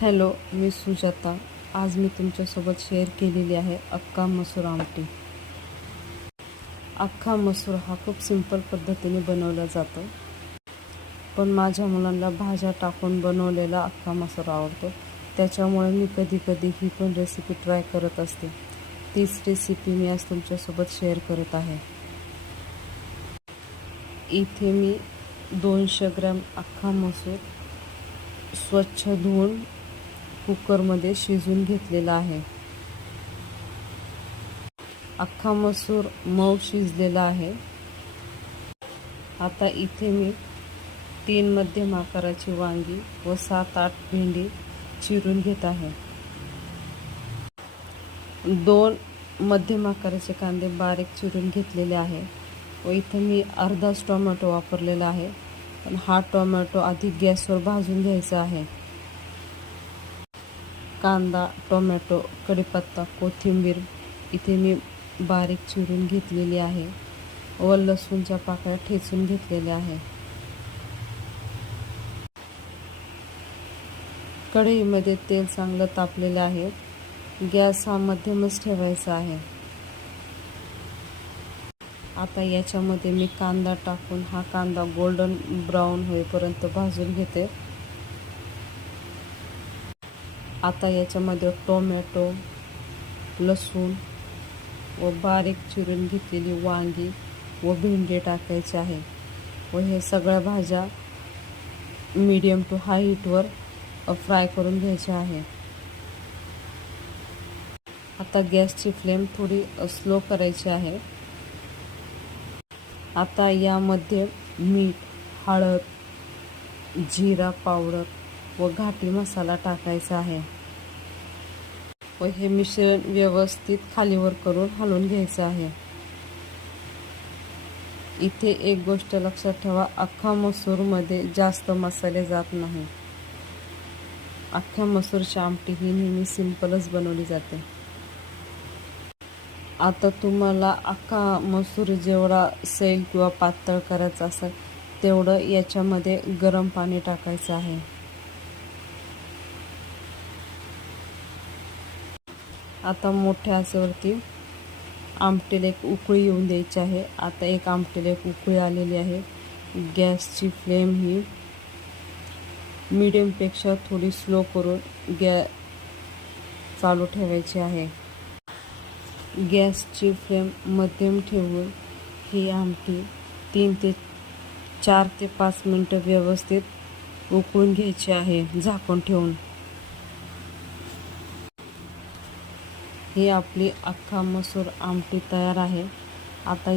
Hello, मी सुजाता. आज मी तुमच्यासोबत share केलेली आहे अख्खा मसूर आमटी. अख्खा मसूर हा खूप सिंपल पद्धतीने बनवला जातो, पण माझ्या मुलांना भाज्या टाकून बनवलेला अख्खा मसूर आवडतो. त्याच्यामुळे मी कधी कधी ही पण रेसिपी ट्राय करत असते. तीच रेसिपी मी आज तुमच्यासोबत शेअर करत आहे. इथे मी 200 ग्रॅम अख्खा मसूर स्वच्छ धुवून कुकरमध्ये शिजवून घेतलेला आहे. अख्खा मसूर मऊ शिजलेला आहे. आता इथे मी 3 मध्यम आकाराची वांगी व 7-8 भेंडी चिरून घेत आहे. 2 मध्यम आकाराचे कांदे बारीक चिरून घेतलेले आहे व इथे मी अर्धाच टोमॅटो वापरलेला आहे. पण हा टोमॅटो आधी गॅसवर भाजून घ्यायचा आहे. कांदा, टोमॅटो, कढीपत्ता, कोथिंबीर इथे मी बारीक चिरून घेतलेली आहे व लसूणच्या पाकळ्या ठेचून घेतलेल्या आहे. कढईमध्ये तेल चांगलं तापलेलं आहे. गॅस हा मध्यमच ठेवायचा आहे. आता याच्यामध्ये मी कांदा टाकून हा कांदा गोल्डन ब्राऊन होईपर्यंत भाजून घेते. आता याच्यामध्ये टोमॅटो, लसूण व बारीक चिरून घेतलेली वांगी व भेंडी टाकायची आहे व हे सगळ्या भाज्या मीडियम टू हाय हीटवर फ्राय करून घ्यायच्या आहे. आता गॅसची फ्लेम थोडी स्लो करायची आहे. आता यामध्ये मीठ, हळद, जिरा पावडर व घाटी मसाला टाकायचा आहे व हे मिश्रण व्यवस्थित खालीवर करून हलवून घ्यायचं आहे. इथे एक गोष्ट लक्षात ठेवा, अख्खा मसूरमध्ये जास्त मसाले जात नाही. अख्ख्या मसूरची आमटी ही नेहमी सिंपलच बनवली जाते. आता तुम्हाला अख्खा मसूर जेवढा सैल किंवा पातळ करायचा असेल तेवढं याच्यामध्ये गरम पाणी टाकायचं आहे. आता मोठ्या आचेवरती आमटीला एक उकळी येऊन द्यायची आहे. आता एक आमटीला एक उकळी आलेली आहे. गॅसची फ्लेम ही मीडियमपेक्षा थोडी स्लो करून चालू ठेवायची आहे. गॅसची फ्लेम मध्यम ठेवून ही आमटी 4 ते 5 मिनटं व्यवस्थित उकळून घ्यायची आहे झाकून ठेवून. ही आपली अख्खा मसूर आमटी तयार आहे. आता